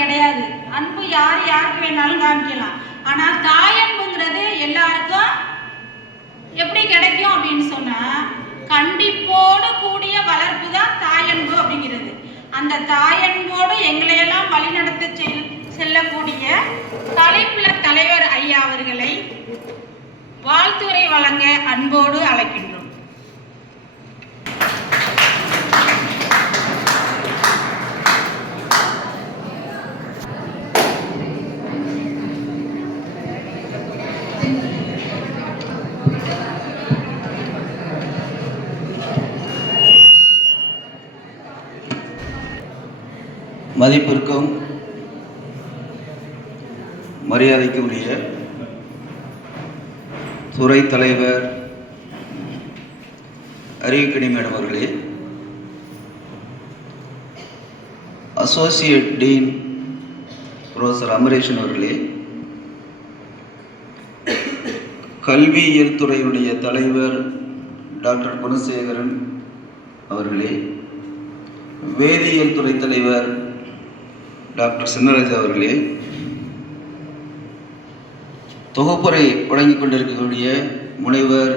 கிடையாது. அன்பு யாருக்கு வேணாலும் காமிக்கலாம். ஆனால் தாயன்புங்கிறது எல்லாருக்கும் எப்படி கிடைக்கும் அப்படின்னு சொன்னா கண்டிப்போடு கூடிய வளர்ப்பு தான் தாயன்பு அப்படிங்கிறது. அந்த தாயன்போடு எங்களையெல்லாம் வழிநடத்த செல்லக்கூடிய தலைப்புல தலைவர் ஐயா அவர்களை வாழ்த்துரை வழங்க அன்போடு அழைக்கின்றோம். மதிப்பிற்கும் மரியாதைக்கும் உரிய துறை தலைவர் அறிவிக்கணி மேடம் அவர்களே, அசோசியேட் டீன் ப்ரொஃபசர் அமரேஷன் அவர்களே, கல்வியியல் துறையுடைய தலைவர் டாக்டர் குணசேகரன் அவர்களே, வேதியியல் துறை தலைவர் டாக்டர் சின்னராஜா அவர்களே, தொகுப்புரை வழங்கிக் கொண்டிருக்கக்கூடிய முனைவர்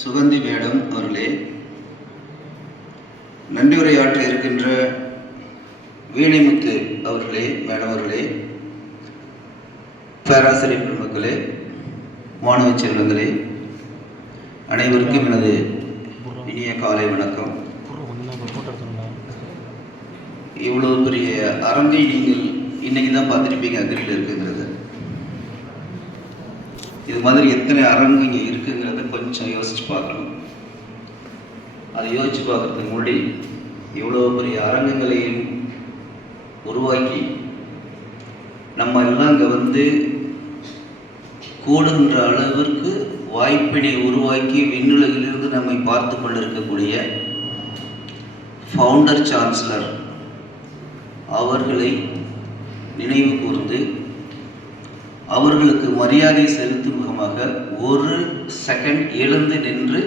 சுகந்தி மேடம் அவர்களே, நன்றியுரையாற்ற இருக்கின்ற வீணைமுத்து அவர்களே மேடம் அவர்களே, பேராசிரியர் பெருமக்களே, மாணவ செல்வங்களே, அனைவருக்கும் எனது இனிய காலை வணக்கம். இவ்வளோ பெரிய அரங்கை நீங்கள் இன்னைக்கு தான் பார்த்துருப்பீங்க அக்ரியில் இருக்குங்கிறது. இது மாதிரி எத்தனை அரங்கு இங்கே இருக்குங்கிறத கொஞ்சம் யோசிச்சு பார்க்கணும். அதை யோசிச்சு பார்க்கறதுக்கு முன்னாடி இவ்வளோ பெரிய அரங்கங்களையும் உருவாக்கி நம்ம எல்லாம் இங்கே வந்து கூடுகின்ற அளவிற்கு வாய்ப்பினை உருவாக்கி விண்ணுலகிலிருந்து நம்மை பார்த்து கொண்டிருக்கக்கூடிய ஃபவுண்டர் சான்சலர் அவர்களை நினைவு கூர்ந்து அவர்களுக்கு மரியாதை செலுத்தும் முகமாக ஒரு செகண்ட் எழுந்து நின்று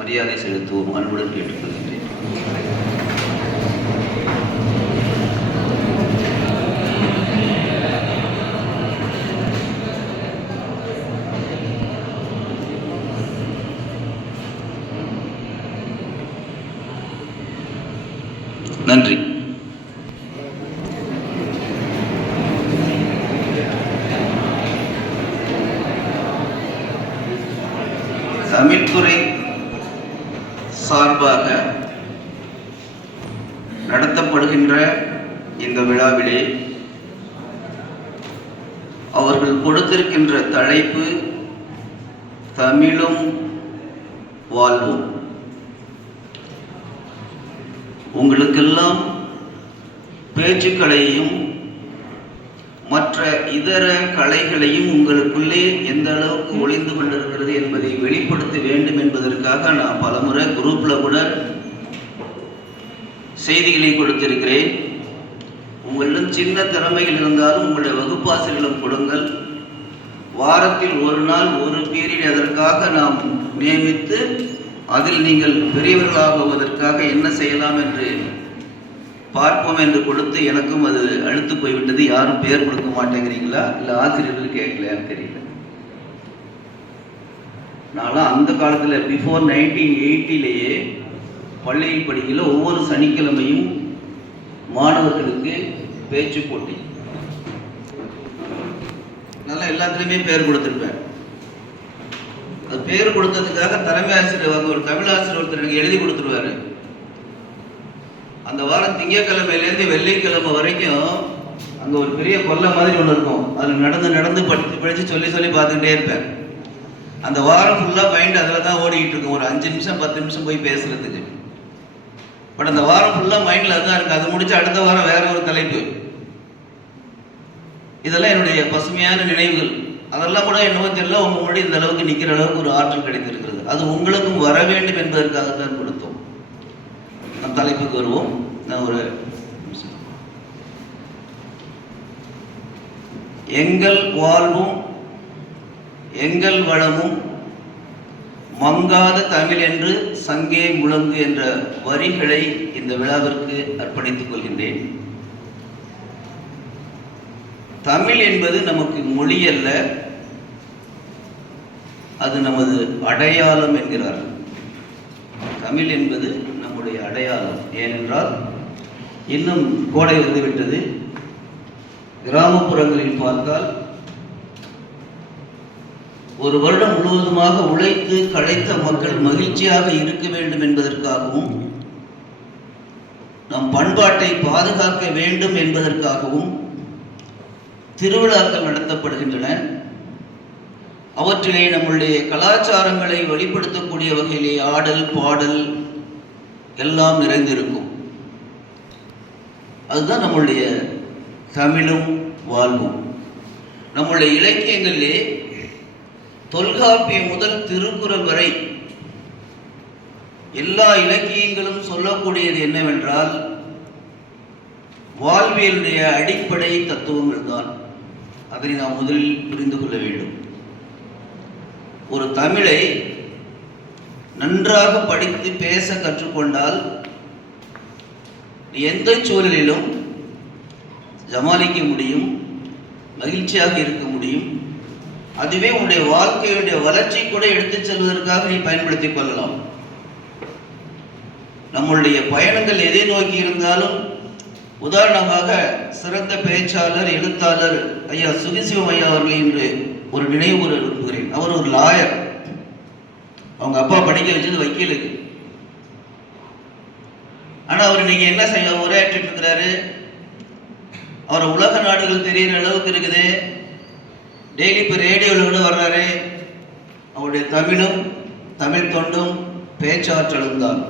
மரியாதை செலுத்துவோம். அன்புடன் கேட்டுக்கொள்கின்றேன். நன்றி. தமிழ்துறை சார்பாக நடத்தப்படுகின்ற இந்த விழாவிலே அவர்கள் கொடுத்திருக்கின்ற தலைப்பு தமிழும் வாழ்வும். உங்களுக்கெல்லாம் பேச்சுக்களையும் மற்ற இதர கலைகளையும் உங்களுக்குள்ளே எந்த அளவுக்கு ஒளிந்து கொண்டிருக்கிறது என்பதை வெளிப்படுத்த வேண்டும் என்பதற்காக நான் பலமுறை குரூப்பில் கூட செய்திகளை கொடுத்திருக்கிறேன். உங்களிடம் சின்ன திறமைகள் இருந்தாலும் உங்களுடைய வகுப்பாசிரியர்களும் கொடுங்கள். வாரத்தில் ஒரு நாள் ஒரு பீரியட் அதற்காக நாம் நியமித்து அதில் நீங்கள் பெரியவர்களாகுவதற்காக என்ன செய்யலாம் என்று பார்ப்போம் என்று கொடுத்து எனக்கும் அது அழுத்து போய்விட்டது. யாரும் பேர் கொடுக்க மாட்டேங்கிறீங்களா, இல்லை ஆசிரியர்கள் கேட்கலையான்னு தெரியல. நான்லாம் அந்த காலத்தில் பிஃபோர் 1980 பள்ளியில் படிக்கல ஒவ்வொரு சனிக்கிழமையும் மாணவர்களுக்கு பேச்சு போட்டி நல்லா எல்லாத்துலேயுமே பேர் கொடுத்துருப்பேன். அது பேர் கொடுத்ததுக்காக தலைமை ஆசிரியர் ஒரு தமிழ் ஆசிரியர் ஒருத்தர் எனக்கு எழுதி கொடுத்துருவாரு. அந்த வாரம் திங்கட்கிழமையிலேருந்து வெள்ளிக்கிழமை வரைக்கும் அங்கே ஒரு பெரிய கொல்லை மாதிரி ஒன்று இருக்கும். அதில் நடந்து படித்து சொல்லி பார்த்துக்கிட்டே இருப்பேன். அந்த வாரம் ஃபுல்லாக மைண்ட் அதில் தான் ஓடிக்கிட்டு இருக்கும். ஒரு 5 நிமிஷம் 10 நிமிஷம் போய் பேசுறதுக்கு. பட் அந்த வாரம் ஃபுல்லாக மைண்டில் அதுதான் இருக்குது. அது முடிச்சு அடுத்த வாரம் வேற ஒரு தலைப்பு. இதெல்லாம் என்னுடைய பசுமையான நினைவுகள். அதெல்லாம் கூட என்னவோ தெரியல உங்க முன்னாடி இந்த அளவுக்கு நிற்கிற அளவுக்கு ஒரு ஆற்றல் கிடைத்திருக்கிறது. அது உங்களுக்கும் வர வேண்டும் என்பதற்காகத்தான் கொடுத்தோம். நம் தலைப்புக்கு வருவோம். நான் ஒரு எங்கள் வாழ்வும் எங்கள் வளமும் மங்காத தமிழ் என்று சங்கே முழங்கு என்ற வரிகளை இந்த விழாவிற்கு அர்ப்பணித்துக் கொள்கின்றேன். தமிழ் என்பது நமக்கு மொழி அல்ல, அது நமது அடையாளம் என்கிறார்கள். தமிழ் என்பது நம்முடைய அடையாளம். ஏனென்றால் இன்னும் கோடை வந்துவிட்டது. கிராமப்புறங்களில் பார்த்தால் ஒரு வருடம் முழுவதுமாக உழைத்து களைத்த மக்கள் மகிழ்ச்சியாக இருக்க வேண்டும் என்பதற்காகவும், நம் பண்பாட்டை பாதுகாக்க வேண்டும் என்பதற்காகவும் திருவிழாக்கள் நடத்தப்படுகின்றன. அவற்றிலே நம்முடைய கலாச்சாரங்களை வெளிப்படுத்தக்கூடிய வகையிலே ஆடல் பாடல் எல்லாம் நிறைந்திருக்கும். அதுதான் நம்முடைய தமிழும் வாழ்வும். நம்முடைய இலக்கியங்களிலே தொல்காப்பியம் முதல் திருக்குறள் வரை எல்லா இலக்கியங்களும் சொல்லக்கூடியது என்னவென்றால் வாழ்வியலுடைய அடிப்படை தத்துவங்கள் தான். அதனை நாம் முதலில் புரிந்து கொள்ள வேண்டும். ஒரு தமிழை நன்றாக படித்து பேச கற்றுக்கொண்டால் எந்த சூழலிலும் சமாளிக்க முடியும், மகிழ்ச்சியாக இருக்க முடியும். அதுவே உன்னுடைய வாழ்க்கையுடைய வளர்ச்சி கூட எடுத்துச் செல்வதற்காக நீ பயன்படுத்திக் கொள்ளலாம். நம்மளுடைய பயணங்கள் எதை நோக்கி இருந்தாலும், உதாரணமாக சிறந்த பேச்சாளர் எழுத்தாளர் ஐயா சுகிசிவம் ஐயா அவர்கள் என்று ஒரு நினைவு விரும்புகிறேன். அவர் ஒரு லாயர். அவங்க அப்பா படிக்க வச்சது வக்கீலுக்கு. ஆனா அவர் நீங்க என்ன செய்ய உரையாற்றிட்டு இருக்கிறாரு. அவர் உலக நாடுகள் தெரிகிற அளவுக்கு இருக்குது. டெய்லி இப்போ ரேடியோவில் கூட வர்றாரு. அவருடைய தமிழும் தமிழ் தொண்டும் பேச்சாற்றலும் தான்.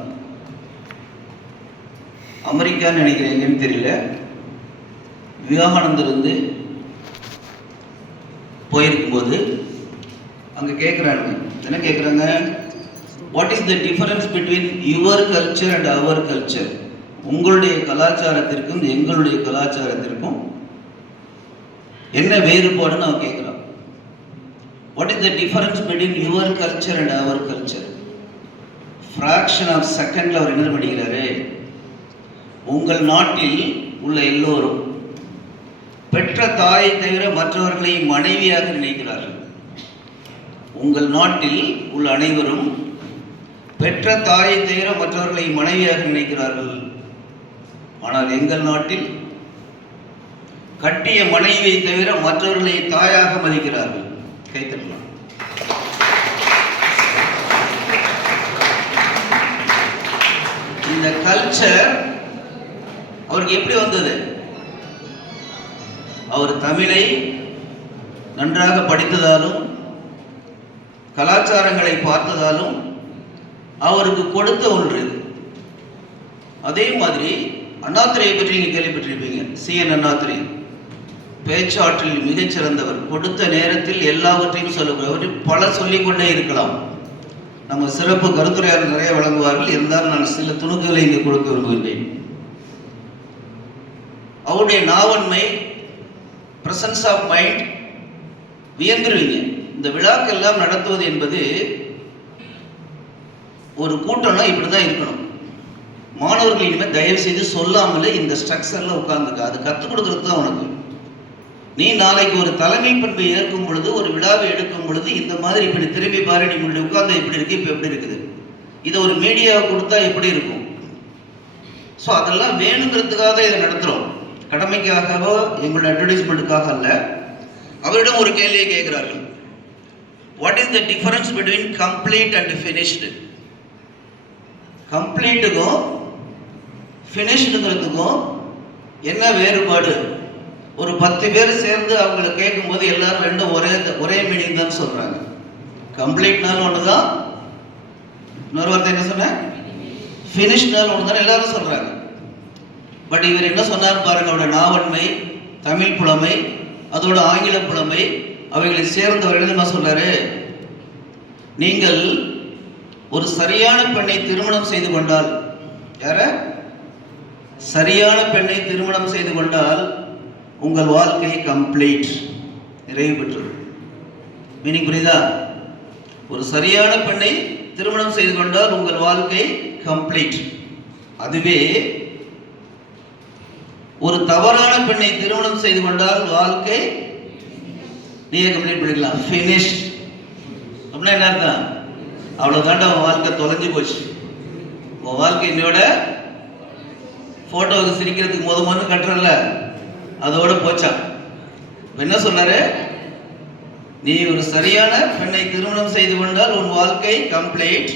அமெரிக்கான்னு நினைக்கிறீங்கன்னு தெரியல, விவேகானந்தர் வந்து போயிருக்கும்போது அங்கே கேட்குறாங்க, என்ன கேட்குறாங்க, what is the difference between your culture and our culture? உங்களுடைய கலாச்சாரத்திற்கும் எங்களுடைய கலாச்சாரத்திற்கும் என்ன வேறுபாடுன்னு அவன் கேட்குறான். What is the difference between your culture and our culture? Fraction of செகண்டில் அவர் என்ன படிக்கிறாரு, உங்கள் நாட்டில் உள்ள எல்லோரும் பெற்ற தாயை தவிர மற்றவர்களை மனைவியாக நினைக்கிறார்கள். உங்கள் நாட்டில் உள்ள அனைவரும் பெற்ற தாயை தவிர மற்றவர்களை மனைவியாக நினைக்கிறார்கள். ஆனால் எங்கள் நாட்டில் கட்டிய மனைவியை தவிர மற்றவர்களை தாயாக மதிக்கிறார்கள். கைத்தட்டலாம். இந்த கல்ச்சர் அவருக்கு எப்படி வந்தது? அவர் தமிழை நன்றாக படித்ததாலும் கலாச்சாரங்களை பார்த்ததாலும் அவருக்கு கொடுத்த ஒன்று. அதே மாதிரி அண்ணாதுரையை பற்றி நீங்கள் கேள்விப்பட்டிருப்பீங்க. C.N. அண்ணாதுரை பேச்சாற்றில் மிகச்சிறந்தவர். கொடுத்த நேரத்தில் எல்லாவற்றையும் சொல்லக்கூடியவர். பல சொல்லிக்கொண்டே இருக்கலாம். நம்ம சிறப்பு கருத்துரையாளர் நிறைய வழங்குவார்கள். இருந்தாலும் நான் சில துணுக்குகளை இங்கே கொடுக்க விரும்புகின்றேன். அவருடைய நாவன்மை, பிரசன்ஸ் ஆஃப் மைண்ட், வியந்துருவீங்க. இந்த விழாக்கெல்லாம் நடத்துவது என்பது ஒரு கூட்டம்னா இப்படி தான் இருக்கணும். மாணவர்கள் இனிமேல் தயவு செய்து சொல்லாமலே இந்த ஸ்ட்ரக்சரில் உட்கார்ந்துக்க. அது கற்றுக் கொடுக்கறது தான் உனக்கு. நீ நாளைக்கு ஒரு தலைமை பண்பை ஏற்கும் பொழுது, ஒரு விழாவை எடுக்கும் பொழுது இந்த மாதிரி இப்படி திரும்பி பாரு, நீ முன்னாடி உட்கார்ந்து எப்படி இருக்கு, இப்போ எப்படி இருக்குது, இதை ஒரு மீடியாவை கொடுத்தா எப்படி இருக்கும். ஸோ அதெல்லாம் வேணுங்கிறதுக்காக தான் இதை நடத்துகிறோம். கடமைக்காகவோ எங்களுடைய அட்வர்டைஸ்மெண்ட்டுக்காக அல்ல. அவரிடம் ஒரு கேள்வியை கேட்கிறார்கள். What is the difference between complete and finished? கம்ப்ளீட்டுக்கும் ஃபினிஷ்டுங்கிறதுக்கும் என்ன வேறுபாடு? ஒரு 10 பேர் சேர்ந்து அவங்கள கேட்கும்போது எல்லாரும் ரெண்டும் ஒரே மீனிங் தான் சொல்றாங்க. கம்ப்ளீட்னாலும் ஒன்று தான், இன்னொரு வார்த்தை என்ன சொன்ன, ஃபினிஷ்னாலும் ஒன்று தான் எல்லாரும் சொல்றாங்க. பட் இவர் என்ன சொன்னார் பாருங்க, அவருடைய நாவன்மை, தமிழ் புலமை, அதோட ஆங்கில புலமை, அவைகளை சேர்ந்தவர் என்ன சொல்றாரு, நீங்கள் ஒரு சரியான பெண்ணை திருமணம் செய்து கொண்டால், யார சரியான பெண்ணை திருமணம் செய்து கொண்டால் உங்கள் வாழ்க்கை கம்ப்ளீட், நிறைவு பெற்றது. மீனிங் புரியுதா? ஒரு சரியான பெண்ணை திருமணம் செய்து கொண்டால் உங்கள் வாழ்க்கை கம்ப்ளீட். அதுவே ஒரு தவறான பெண்ணை திருமணம் செய்து கொண்டால் வாழ்க்கை நீங்க கம்ப்ளீட் பண்ணிக்கலாம், ஃபினிஷ். அப்படின்னா என்ன அர்த்தம்? அவ்வளவுதாண்டா உன் வாழ்க்கை தொலைஞ்சு போச்சு. உன் வாழ்க்கை என்னோட போட்டோவுக்கு சிரிக்கிறதுக்கு மொதல் கட்டுறல அதோட போச்சா. என்ன சொன்னாரு? நீ ஒரு சரியான பெண்ணை திருமணம் செய்து கொண்டால் உன் வாழ்க்கை கம்ப்ளீட்.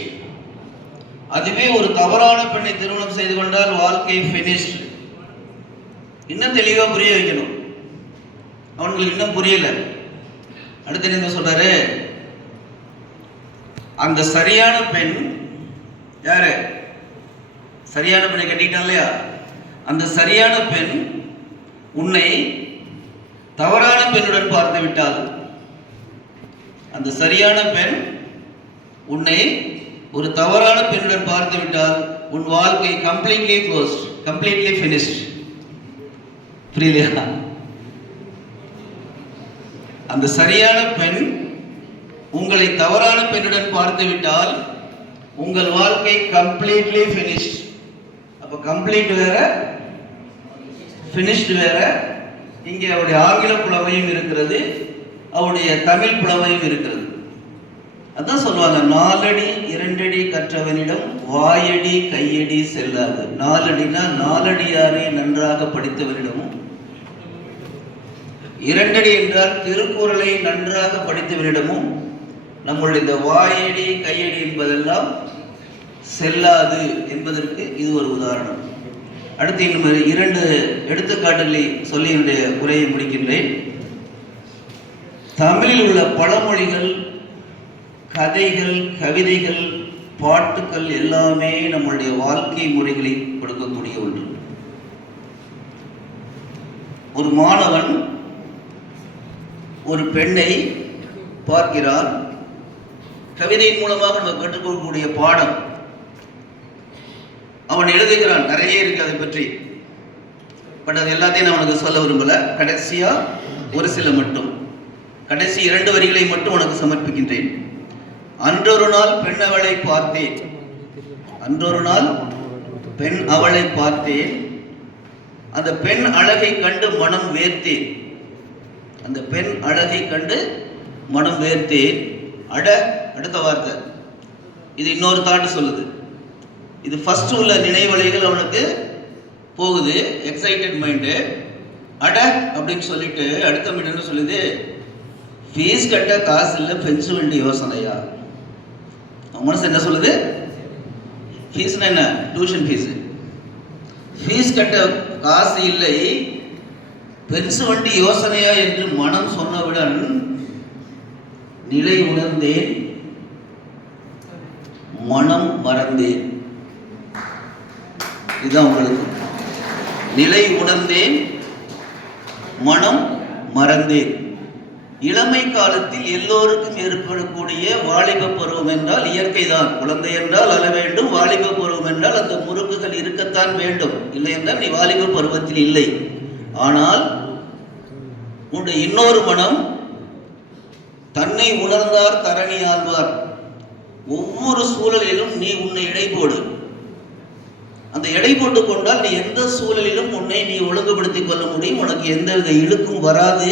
அதுவே ஒரு தவறான பெண்ணை திருமணம் செய்து கொண்டால் வாழ்க்கை ஃபினிஷ்ட். இன்னும் தெளிவா புரிய வைக்கணும், அவங்களுக்கு இன்னும் புரியல. அடுத்து என்ன சொல்றாரு? அந்த சரியான பெண் யாரு? சரியான பெண்ணை கட்டிட்டான் இல்லையா? அந்த சரியான பெண் உன்னை தவறான பெண்ணுடன் பார்த்து விட்டால், அந்த சரியான பெண் உன்னை ஒரு தவறான பெண்ணுடன் பார்த்து விட்டால் உன் வாழ்க்கை கம்ப்ளீட்லி க்ளோஸ்ட், கம்ப்ளீட்லி ஃபினிஷ்ட். புரியலையா? அந்த சரியான பெண் உங்களை தவறான பெண்ணுடன் பார்த்து விட்டால் உங்கள் வாழ்க்கை கம்ப்ளீட்லி ஃபினிஷ்ட். அப்ப கம்ப்ளீட் வேற, ஃபினிஷ்ட் வேற. இங்கே அவருடைய ஆங்கில புலமையும் இருக்கிறது, அவருடைய தமிழ் புலமையும் இருக்கிறது. அதான் சொல்லுவாங்க, 4 அடி 2 அடி கற்றவனிடம் வாயடி கையடி செல்லாது. 4 அடினா 4 அடியாரை நன்றாக படித்தவரிடமும், 2 அடி என்றால் திருக்குறளை நன்றாக படித்தவரிடமும் நம்மளுடைய இந்த வாயடி கையடி என்பதெல்லாம் செல்லாது என்பதற்கு இது ஒரு உதாரணம். அடுத்து இன்னும் 2 எடுத்துக்காட்டுகளை சொல்லி என்னுடைய உரையை முடிக்கின்றேன். தமிழில் உள்ள பழமொழிகள், கதைகள், கவிதைகள், பாட்டுக்கள் எல்லாமே நம்முடைய வாழ்க்கை முறைகளை கொடுக்கக்கூடிய ஒன்று. ஒரு மாணவன் ஒரு பெண்ணை பார்க்கிறான். கவிதையின் மூலமாக நம்ம கற்றுக்கொள்ளக்கூடிய பாடம் அவன் எழுதுகிறான். நிறைய இருக்கு அதை பற்றி, பட் அது எல்லாத்தையும் நான் உனக்கு சொல்ல விரும்பல. கடைசியா ஒரு சில மட்டும், கடைசி 2 வரிகளை மட்டும் உனக்கு சமர்ப்பிக்கின்றேன். அன்றொரு நாள் பெண் அவளை பார்த்தேன், அன்றொரு நாள் பெண் அவளை பார்த்தேன், அந்த பெண் அழகை கண்டு மனம் வேர்த்தேன், அந்த பெண் அழகை கண்டு மனம் வேர்த்தேன். அடுத்த வார்த்தை இது இன்னொரு தாட்டு சொல்லுது. இது ஃபர்ஸ்ட் உள்ள நினைவலைகள் அவனுக்கு போகுது, எக்ஸைட்டட் மைண்டு. அப்படின்னு சொல்லிட்டு அடுத்த மீட்டர் சொல்லுது, ஃபீஸ் கட்ட காசு இல்லை, பென்சில் வேண்டிய யோசனையா. அவன் மனசு என்ன சொல்லுது? ஃபீஸ்னா என்ன? Tuition fees. ஃபீஸ் கட்ட காசு இல்லை, பென்சில் வண்டி யோசனையா என்று மனம் சொன்னவுடன் நிலை உணர்ந்தேன், மனம் மறந்தேன். இதுதான் உங்களுக்கு. நிலை உணர்ந்தேன், மனம் மறந்தேன். இளமை காலத்தில் எல்லோருக்கும் ஏற்படக்கூடிய வாலிப பருவம் என்றால் இயற்கை தான். குழந்தை என்றால் அழ வேண்டும், வாலிப பருவம் என்றால் அந்த முறுக்குகள் இருக்கத்தான் வேண்டும். இல்லை என்றால் நீ வாலிப பருவத்தில் இல்லை. ஆனால் உன்னுடைய இன்னொரு மனம், தன்னை உணர்ந்தார் தரணி ஆழ்வார். ஒவ்வொரு சூழலிலும் நீ உன்னை எடை போடு. அந்த எடை போட்டு கொண்டால் நீ எந்த சூழலிலும் உன்னை நீ ஒழுங்குபடுத்திக் கொள்ள முடியும். உனக்கு எந்தவித இழுக்கும் வராது.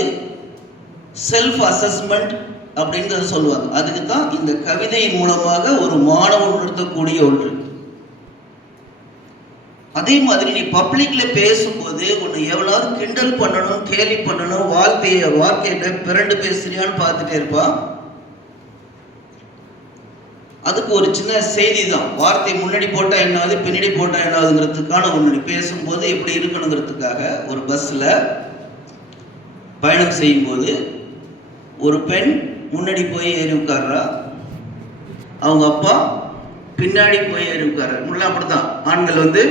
செல்ஃப் அசஸ்மெண்ட் அப்படின்றத சொல்லுவாங்க. அதுக்கு தான் இந்த கவிதையின் மூலமாக ஒரு மாணவன் உணர்த்தக்கூடிய ஒன்று. அதே மாதிரி நீ பப்ளிக்ல பேசும்போது உன்னை எவ்வளவு கிண்டல் பண்ணணும், கேலி பண்ணணும், வாழ்க்கையில பிறண்டு பேசுறியான்னு பார்த்துட்டே இருப்பான். அதுக்கு ஒரு சின்ன செய்தி தான். வார்த்தை முன்னாடி போட்டா என்னாவது, பின்னாடி போட்டா என்னாவதுங்கிறதுக்கான முன்னாடி பேசும்போது எப்படி இருக்கணுங்கிறதுக்காக ஒரு பஸ்ல பயணம் செய்யும் போது ஒரு பெண் முன்னாடி போய் ஏறி உட்கார்றா, அவங்க அப்பா பின்னாடி போய் ஏறி உட்கார்ற. முன்னாடி அப்படித்தான், ஆண்கள்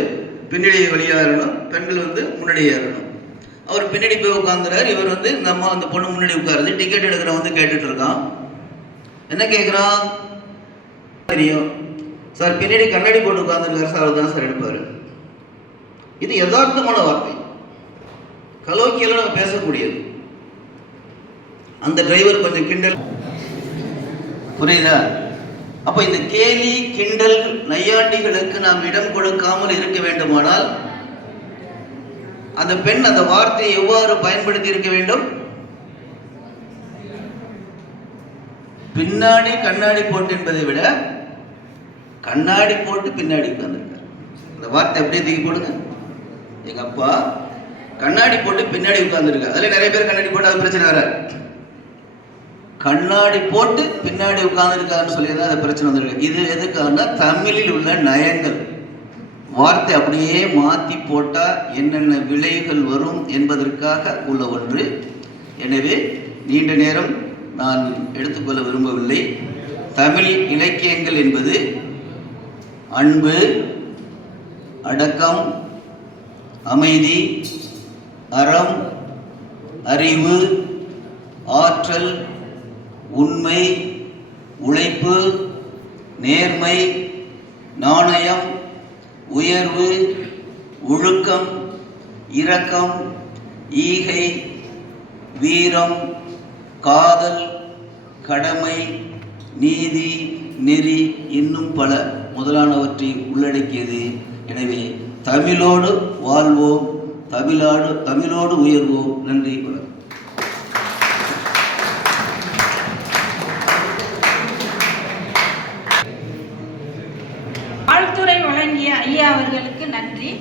பின்னாடி வழியா ஏறணும், பெண்கள் முன்னாடி ஏறணும். அவர் பின்னாடி போய் உட்காந்துறாரு, இவர் இந்த அம்மா அந்த பொண்ணு முன்னாடி உட்காருது. டிக்கெட் எடுக்கிறவன் கேட்டுட்டு இருக்கான். என்ன கேட்குறான் தெரியும் சார், பின்னாடி கண்ணாடி போட்டு உட்காந்துருக்காரு சார், அவர் தான் சார் எடுப்பாரு. இது யதார்த்தமான வார்த்தை, கலோக்கியெல்லாம் நம்ம பேசக்கூடியது. அந்த டிரைவர் கொஞ்சம் கிண்டல், புரியுதா? அப்ப இந்த கேலி கிண்டல் நையாண்டிகளுக்கு நாம் இடம் கொடுக்காமல் இருக்க வேண்டுமானால் அந்த பெண் அந்த வார்த்தையை எவ்வாறு பயன்படுத்தி இருக்க வேண்டும்? பின்னாடி கண்ணாடி போட்டு என்பதை விட கண்ணாடி போட்டு பின்னாடி உட்கார்ந்துருக்கார். அந்த வார்த்தை அப்படியே தூக்கி போடுங்க. எங்க அப்பா கண்ணாடி போட்டு பின்னாடி உட்கார்ந்துருக்காரு. அதுல நிறைய பேர் கண்ணாடி போட்டு அது பிரச்சனை வராது. கண்ணாடி போட்டு பின்னாடி உட்கார்ந்துருக்காருன்னு சொல்லி தான் அது பிரச்சனை வந்துருக்கு. இது எதுக்கான தமிழில் உள்ள நயங்கள், வார்த்தை அப்படியே மாற்றி போட்டால் என்னென்ன விளைவுகள் வரும் என்பதற்காக உள்ள ஒன்று. எனவே நீண்ட நேரம் நான் எடுத்துக்கொள்ள விரும்பவில்லை. தமிழ் இலக்கியங்கள் என்பது அன்பு, அடக்கம், அமைதி, அறம், அறிவு, ஆற்றல், உண்மை, உழைப்பு, நேர்மை, நாணயம், உயர்வு, ஒழுக்கம், இரக்கம், ஈகை, வீரம், காதல், கடமை, நீதி, நெறி, இன்னும் பல முதலானவற்றை உள்ளடக்கியது. எனவே தமிழோடு வாழ்வோம், தமிழோடு உயர்வோம். நன்றி, வணக்கம். வாழ்த்துரை வழங்கிய ஐயா அவர்களுக்கு நன்றி.